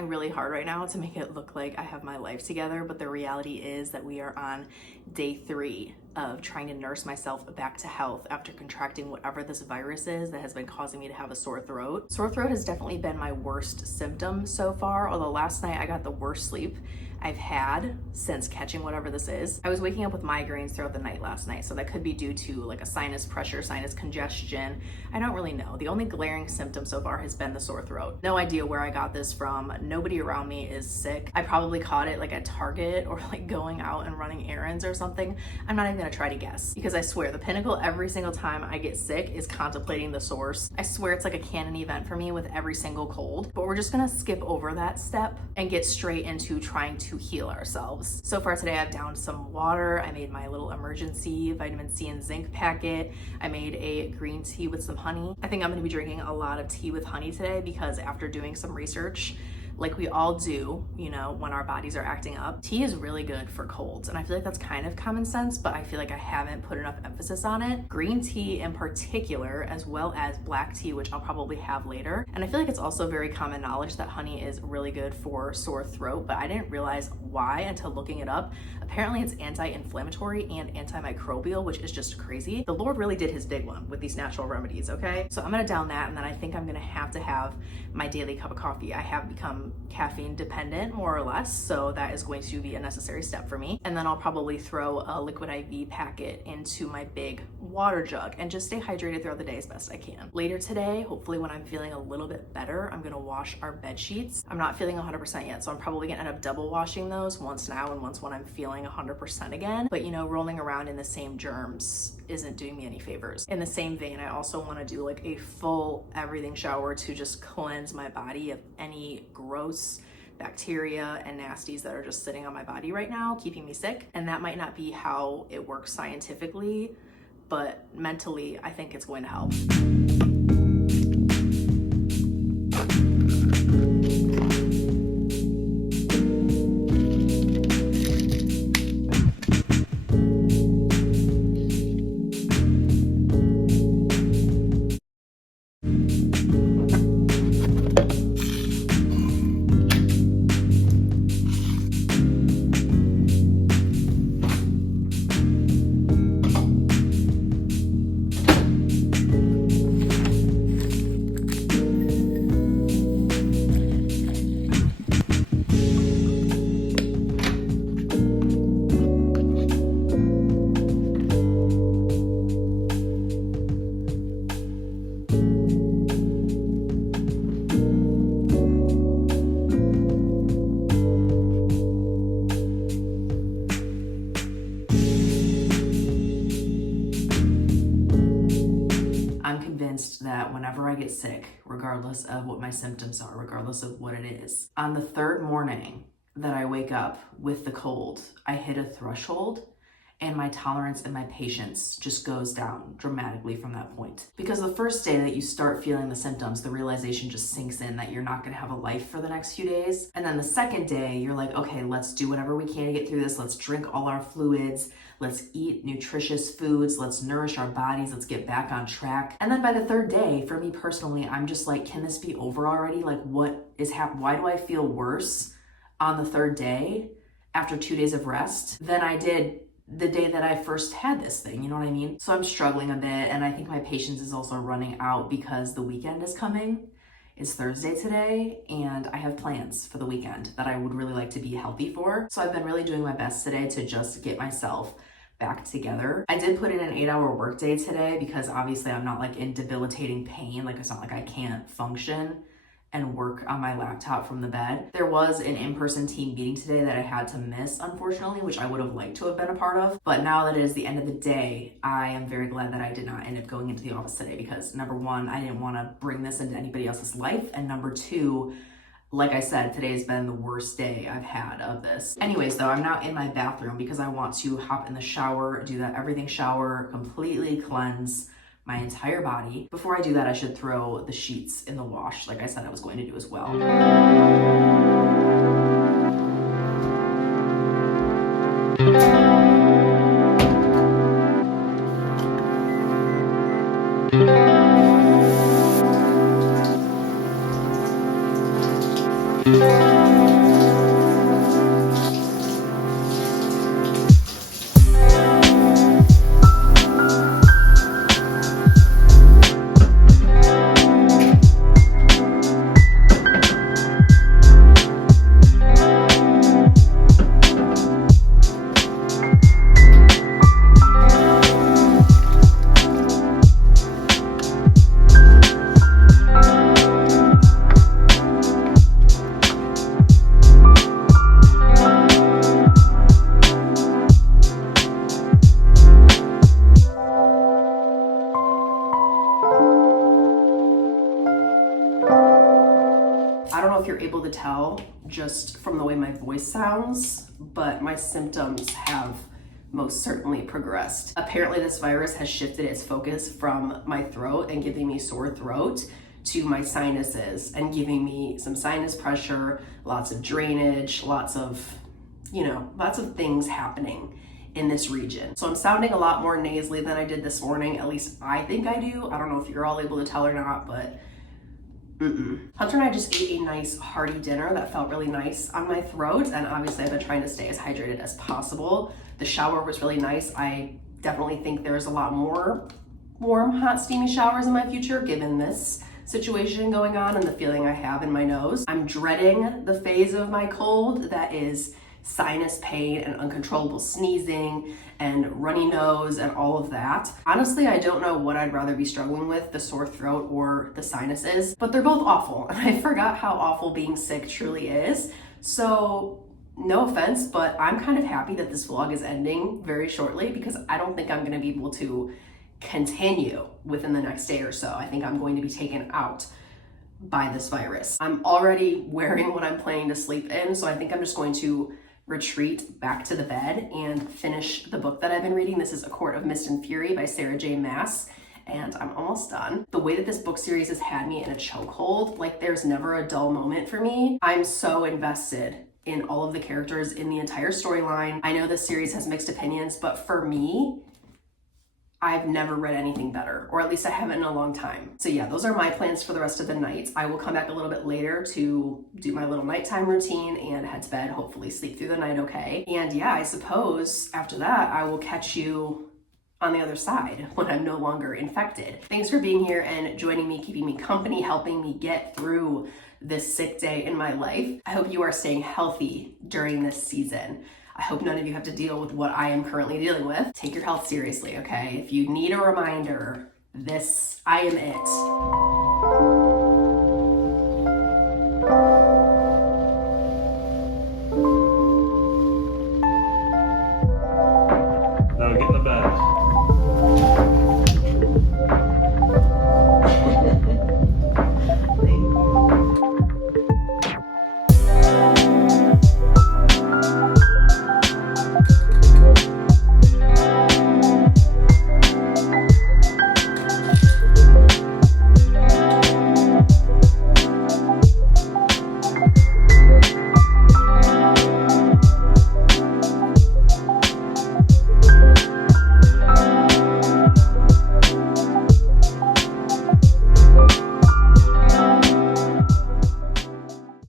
trying really hard right now to make it look like I have my life together, but the reality is that we are on day 3 of trying to nurse myself back to health after contracting whatever this virus is that has been causing me to have a sore throat. Sore throat has definitely been my worst symptom so far, although last night I got the worst sleep I've had since catching whatever this is. I was waking up with migraines throughout the night last night, so that could be due to like a sinus pressure, sinus congestion. I don't really know. The only glaring symptom so far has been the sore throat. No idea where I got this from. Nobody around me is sick. I probably caught it like at Target or like going out and running errands or something. I'm not even gonna try to guess, because I swear the pinnacle every single time I get sick is contemplating the source. I swear it's like a canon event for me with every single cold, but we're just gonna skip over that step and get straight into trying to heal ourselves. So far today, I've downed some water. I made my little emergency vitamin C and zinc packet. I made a green tea with some honey. I think I'm gonna be drinking a lot of tea with honey today because after doing some research, like we all do, you know, when our bodies are acting up, tea is really good for colds. And I feel like that's kind of common sense, but I feel like I haven't put enough emphasis on it. Green tea in particular, as well as black tea, which I'll probably have later. And I feel like it's also very common knowledge that honey is really good for sore throat, but I didn't realize why until looking it up. Apparently it's anti-inflammatory and antimicrobial, which is just crazy. The Lord really did his big one with these natural remedies, okay? So I'm gonna down that, and then I think I'm gonna have to have my daily cup of coffee. I have become caffeine dependent, more or less, so that is going to be a necessary step for me. And then I'll probably throw a liquid IV packet into my big water jug and just stay hydrated throughout the day as best I can. Later today, hopefully when I'm feeling a little bit better, I'm gonna wash our bed sheets. I'm not feeling 100% yet, so I'm probably gonna end up double washing those, once now and once when I'm feeling 100% again. But you know, rolling around in the same germs isn't doing me any favors. In the same vein, I also wanna do like a full everything shower to just cleanse my body of any gross bacteria and nasties that are just sitting on my body right now, keeping me sick. And that might not be how it works scientifically, but mentally, I think it's going to help. That whenever I get sick, regardless of what my symptoms are, regardless of what it is, on the 3rd morning that I wake up with the cold, I hit a threshold and my tolerance and my patience just goes down dramatically from that point. Because the first day that you start feeling the symptoms, the realization just sinks in that you're not gonna have a life for the next few days. And then the second day, you're like, okay, let's do whatever we can to get through this. Let's drink all our fluids. Let's eat nutritious foods. Let's nourish our bodies. Let's get back on track. And then by the 3rd day, for me personally, I'm just like, can this be over already? Like, what is happening? Why do I feel worse on the 3rd day after 2 days of rest than I did the day that I first had this thing, you know what I mean? So I'm struggling a bit, and I think my patience is also running out because the weekend is coming. It's Thursday today, and I have plans for the weekend that I would really like to be healthy for. So I've been really doing my best today to just get myself back together. I did put in an 8-hour workday today because obviously I'm not like in debilitating pain. Like, it's not like I can't function and work on my laptop from the bed. There was an in-person team meeting today that I had to miss, unfortunately, which I would have liked to have been a part of. But now that it is the end of the day, I am very glad that I did not end up going into the office today because number one, I didn't want to bring this into anybody else's life. And number two, like I said, today has been the worst day I've had of this. Anyways, though, I'm now in my bathroom because I want to hop in the shower, do that everything shower, completely cleanse my entire body. Before I do that, I should throw the sheets in the wash, like I said I was going to do as well. know if you're able to tell just from the way my voice sounds, but my symptoms have most certainly progressed. Apparently this virus has shifted its focus from my throat and giving me sore throat to my sinuses and giving me some sinus pressure, lots of drainage, lots of things happening in this region. So I'm sounding a lot more nasally than I did this morning. At least I think I do. I don't know if you're all able to tell or not, but Hunter and I just ate a nice hearty dinner that felt really nice on my throat, and obviously I've been trying to stay as hydrated as possible. The shower was really nice. I definitely think there's a lot more warm, hot, steamy showers in my future given this situation going on and the feeling I have in my nose. I'm dreading the phase of my cold that is sinus pain and uncontrollable sneezing and runny nose and all of that. Honestly, I don't know what I'd rather be struggling with, the sore throat or the sinuses, but they're both awful. And I forgot how awful being sick truly is. So no offense, but I'm kind of happy that this vlog is ending very shortly because I don't think I'm gonna be able to continue within the next day or so. I think I'm going to be taken out by this virus. I'm already wearing what I'm planning to sleep in, so I think I'm just going to retreat back to the bed and finish the book that I've been reading. This is A Court of Mist and Fury by Sarah J. Maas, and I'm almost done. The way that this book series has had me in a chokehold, like there's never a dull moment for me. I'm so invested in all of the characters in the entire storyline. I know this series has mixed opinions, but for me, I've never read anything better, or at least I haven't in a long time. So yeah, those are my plans for the rest of the night. I will come back a little bit later to do my little nighttime routine and head to bed, hopefully sleep through the night okay. And yeah, I suppose after that, I will catch you on the other side when I'm no longer infected. Thanks for being here and joining me, keeping me company, helping me get through this sick day in my life. I hope you are staying healthy during this season. I hope none of you have to deal with what I am currently dealing with. Take your health seriously, okay? If you need a reminder, I am it.